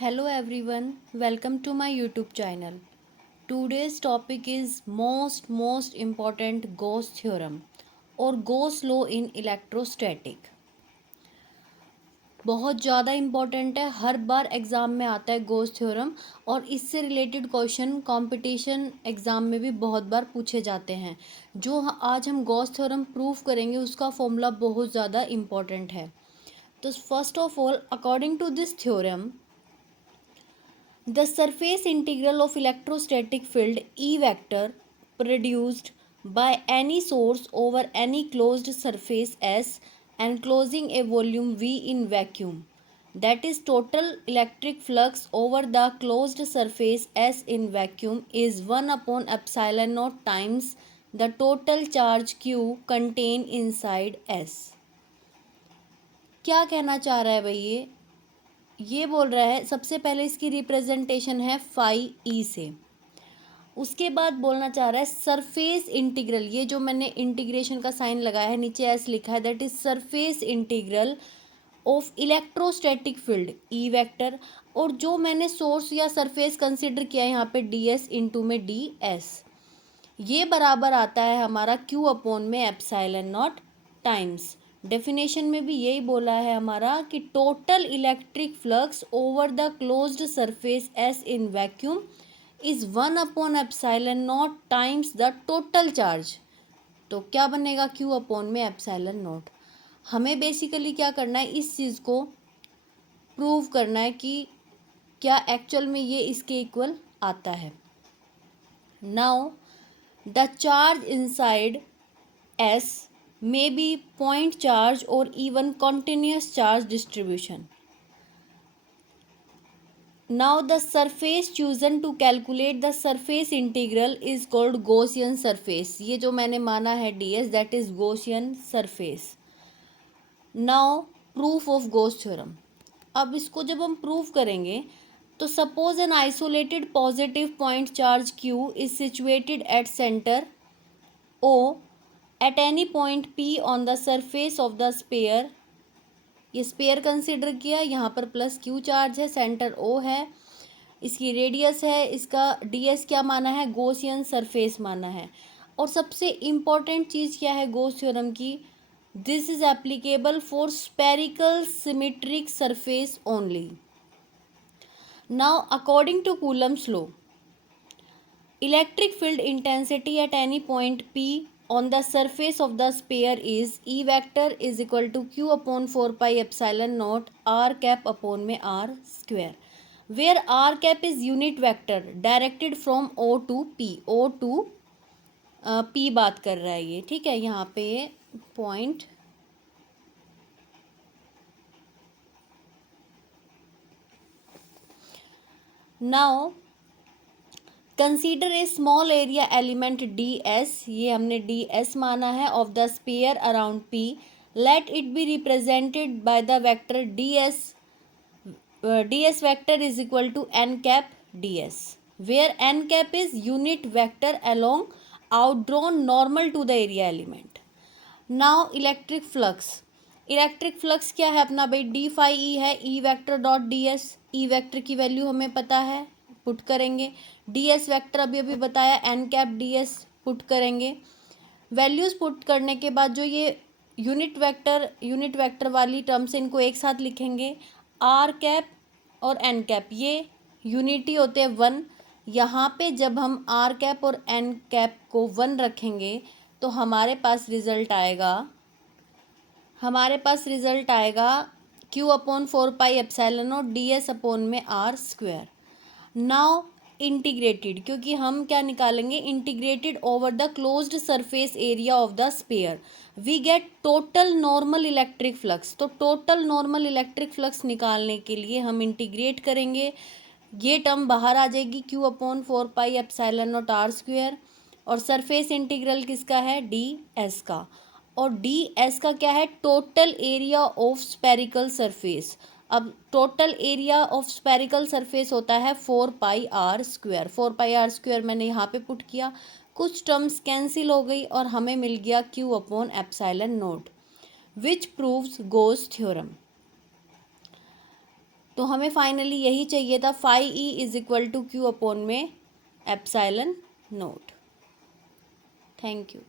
Hello everyone, welcome to my YouTube channel. Today's topic is most important Gauss theorem और Gauss law in electrostatic. बहुत ज़्यादा important है, हर बार exam में आता है गॉस थ्योरम और इससे रिलेटेड क्वेश्चन कंपटीशन एग्ज़ाम में भी बहुत बार पूछे जाते हैं। जो आज हम गॉस थ्योरम प्रूव करेंगे उसका फॉर्मूला बहुत ज़्यादा इम्पॉर्टेंट है। तो first of all, according to this theorem, the surface integral of electrostatic field E vector produced by any source over any closed surface S enclosing a volume V in vacuum, that is total electric flux over the closed surface S in vacuum, is 1 upon epsilon naught times the total charge Q contained inside S. क्या कहना चाह रहा है भाई? ये बोल रहा है, सबसे पहले इसकी रिप्रेजेंटेशन है फाई ई से। उसके बाद बोलना चाह रहा है सरफेस इंटीग्रल, ये जो मैंने इंटीग्रेशन का साइन लगाया है, नीचे एस लिखा है, that is surface integral of electrostatic field E vector, और जो मैंने सोर्स या सरफेस कंसिडर किया है यहाँ पे डी एस इंटू में डी एस, ये बराबर आता है हमारा क्यू अपॉन में एप्सिलॉन नॉट टाइम्स। डेफिनेशन में भी यही बोला है हमारा कि total electric flux over the closed surface S in vacuum is 1 upon epsilon not times the total charge. तो क्या बनेगा? क्यू अपॉन में एप्सिलॉन नॉट। हमें बेसिकली क्या करना है, इस चीज़ को प्रूव करना है कि क्या एक्चुअल में ये इसके इक्वल आता है। Now the charge inside S may be point charge or even continuous charge distribution. Now the surface chosen to calculate the surface integral is called Gaussian surface. ये जो मैंने माना है ds, that is Gaussian surface. Now proof of Gauss theorem. अब इसको जब हम prove करेंगे तो suppose an isolated positive point charge Q is situated at center O at any point P on the surface of the sphere. ये spare consider किया, यहाँ पर प्लस क्यू चार्ज है, सेंटर O है, इसकी रेडियस है, इसका ds क्या माना है? गॉसियन सरफेस माना है। और सबसे इम्पॉर्टेंट चीज़ क्या है गॉस थ्योरम की? This is applicable for spherical symmetric surface only. Now according to Coulomb's law, electric field intensity at any point P on the surface of the sphere is E vector is equal to Q upon 4 pi epsilon naught R cap upon में R square, where R cap is unit vector directed from O to P. O to P बात कर रहा है ये, ठीक है। यहाँ पे point now consider a small area element D S, ये हमने डी एस माना है, of the sphere around P. Let it be represented by the vector D S vector is equal to N cap D S, where N cap is unit vector along outdrawn normal to the area element. Now electric flux क्या है अपना भाई? D phi E है, E vector dot D S. E vector की value हमें पता है, put करेंगे। डी एस वैक्टर अभी अभी बताया, N cap D S put करेंगे। वैल्यूज़ पुट करने के बाद जो ये यूनिट वेक्टर वाली टर्म्स इनको एक साथ लिखेंगे। आर कैप और एन कैप ये यूनिटी होते हैं 1। यहाँ पे जब हम आर कैप और एन कैप को 1 रखेंगे तो हमारे पास रिजल्ट आएगा क्यू अपॉन 4 पाई एप्सिलॉन और डी एस अपॉन में आर स्क्वायर। नाउ इंटीग्रेटेड, क्योंकि हम क्या निकालेंगे? Integrated over the closed surface area of the sphere, we get total normal electric flux. तो टोटल नॉर्मल इलेक्ट्रिक फ्लक्स निकालने के लिए हम इंटीग्रेट करेंगे, ये टर्म बाहर आ जाएगी, Q upon 4 pi epsilon naught R square. और सरफेस इंटीग्रल किसका है? डी एस का। और डी एस का क्या है? Total area of spherical surface. अब total area of spherical surface होता है 4 pi R square. 4 pi R square मैंने यहाँ पे पुट किया, कुछ टर्म्स कैंसिल हो गई और हमें मिल गया Q upon epsilon naught, which proves Gauss theorem. तो हमें फाइनली यही चाहिए था, phi E is equal to Q upon में एप्साइलन नोट। Thank you.